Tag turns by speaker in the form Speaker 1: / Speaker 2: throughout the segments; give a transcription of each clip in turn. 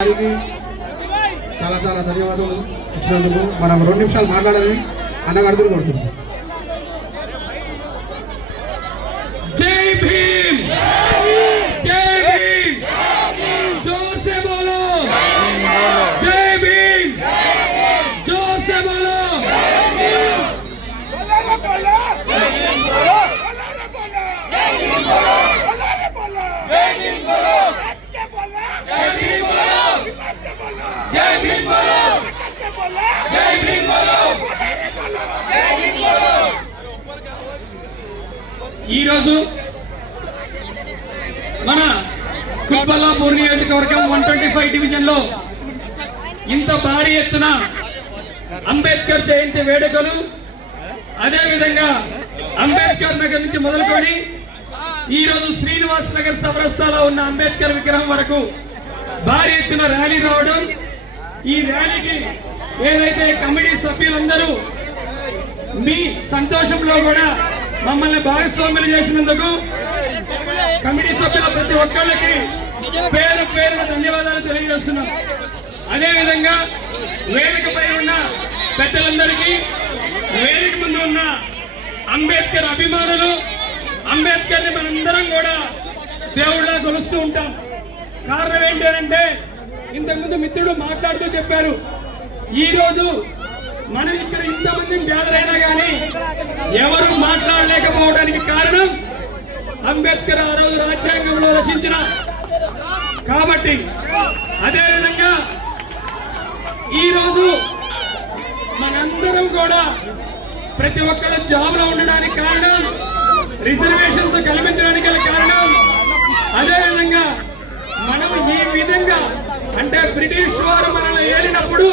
Speaker 1: గారికి చాలా చాలా ధన్యవాదాలు. ఇచ్చినందుకు మనం రెండు నిమిషాలు మాట్లాడాలని అన్నగారితో కొడుతున్నాం
Speaker 2: ఈరోజు మన కుత్బల్లాపూర్ నియోజకవర్గం వన్ ట్వంటీ ఫైవ్ డివిజన్లో ఇంత భారీ ఎత్తున అంబేద్కర్ జయంతి వేడుకలు అదేవిధంగా అంబేద్కర్ నగర్ నుంచి మొదలుకొని ఈ రోజు శ్రీనివాస్ నగర్ సమరస్థాలో ఉన్న అంబేద్కర్ విగ్రహం వరకు భారీ ఎత్తున ర్యాలీ రావడం. ఈ ర్యాలీకి ఏదైతే కమిటీ సభ్యులందరూ మీ సంతోషంలో కూడా మమ్మల్ని భాగస్వాములు చేసినందుకు కమిటీ సభ్యుల ప్రతి ఒక్కళ్ళకి పేరు పేరు ధన్యవాదాలు తెలియజేస్తున్నాం. అదేవిధంగా వేదికపై ఉన్న పెద్దలందరికీ వేదిక ముందు ఉన్న అంబేద్కర్ అభిమానులు అంబేద్కర్ని మనందరం కూడా దేవుడిలా కొలుస్తూ ఉంటాం. కారణం ఏంటి అంటే ఇంతకుముందు మిత్రుడు మాట్లాడుతూ చెప్పారు ఈరోజు మనం ఇక్కడ ఇంతమంది గ్యాదర్ అయినా కానీ ఎవరు మాట్లాడలేకపోవడానికి కారణం అంబేద్కర్ ఆ రోజు రాజ్యాంగంలో రచించిన కాబట్టి అదేవిధంగా ఈరోజు మనందరం కూడా ప్రతి ఒక్కరు జాబ్లో ఉండడానికి కారణం రిజర్వేషన్స్ కల్పించడానికి కారణం. అదేవిధంగా మనం ఈ విధంగా అంటే బ్రిటిష్ వారు మనల్ని ఏలినప్పుడు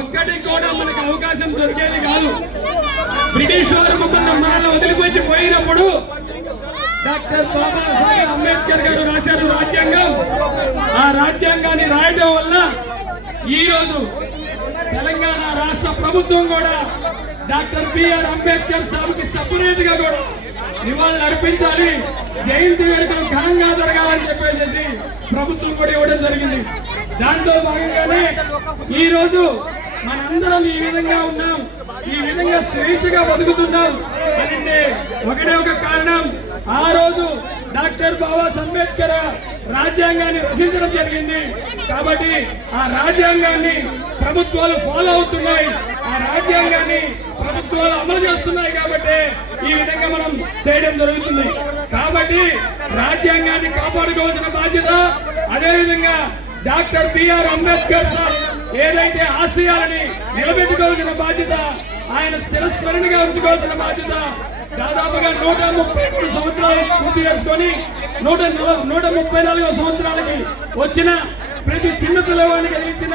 Speaker 2: ఒక్కటి కూడా మనకు అవకాశం దొరికేది కాదు. బ్రిటిష్ వారు మమ్మల్ని మనల్ని వదిలిపెట్టి పోయినప్పుడు డాక్టర్ బాబాసాహెబ్ అంబేద్కర్ గారు రాశారు రాజ్యాంగం. ఆ రాజ్యాంగాన్ని రాయడం వల్ల ఈ రోజు తెలంగాణ రాష్ట్ర ప్రభుత్వం కూడా డాక్టర్ బిఆర్ అంబేద్కర్ సాగుకి సపరేట్గా కూడా ఇవాళ అర్పించాలి. జయంతి వేడుకలు ఘనంగా జరగాలని చెప్పేసి ప్రభుత్వం కూడా ఇవ్వడం జరిగింది. దాంట్లో భాగంగానే ఈ రోజు మనందరం ఈ విధంగా ఉన్నాం. ఈ విధంగా స్వేచ్ఛగా బతుకుతున్నాం. అంటే ఒకటే ఒక కారణం. ఆ రోజు డాక్టర్ బాబా అంబేద్కర్ రాజ్యాంగాన్ని రచించడం జరిగింది. కాబట్టి ఆ రాజ్యాంగాన్ని ప్రభుత్వాలు ఫాలో అవుతున్నాయి. ఆ రాజ్యాంగాన్ని ప్రభుత్వాలు అమలు చేస్తున్నాయి కాబట్టి ఈ విధంగా మనం చేయడం జరుగుతుంది. కాబట్టి రాజ్యాంగాన్ని కాపాడుకోవాల్సిన బాధ్యత అదేవిధంగా డాక్టర్ బిఆర్ అంబేద్కర్ సార్ ఏదైతే ఆశయాలని నిలబెట్టుకోవాల్సిన బాధ్యత ఆయన శిరస్మరణగా ఉంచుకోవాల్సిన బాధ్యత దాదాపుగా నూట ముప్పై మూడు సంవత్సరాలు పూర్తి చేసుకొని నూట నూట ముప్పై నాలుగో సంవత్సరాలకి వచ్చిన ప్రతి చిన్న పిల్లవాడిని కలిగించిన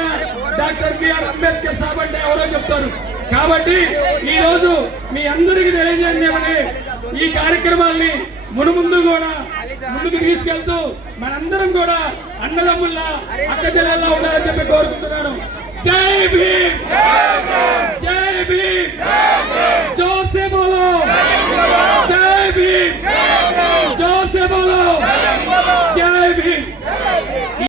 Speaker 2: డాక్టర్ బిఆర్ అంబేద్కర్ సాబ్ అంటే ఎవరో చెప్తారు. కాబట్టి ఈరోజు మీ అందరికీ తెలియజేయండి ఈ కార్యక్రమాల్ని మునుముందు కూడా ముందుకు తీసుకెళ్తూ మనందరం కూడా అన్నదమ్ముల్లా అక్క జిల్లాల్లో ఉండాలని చెప్పి కోరుకుంటున్నాను. జై భీ జై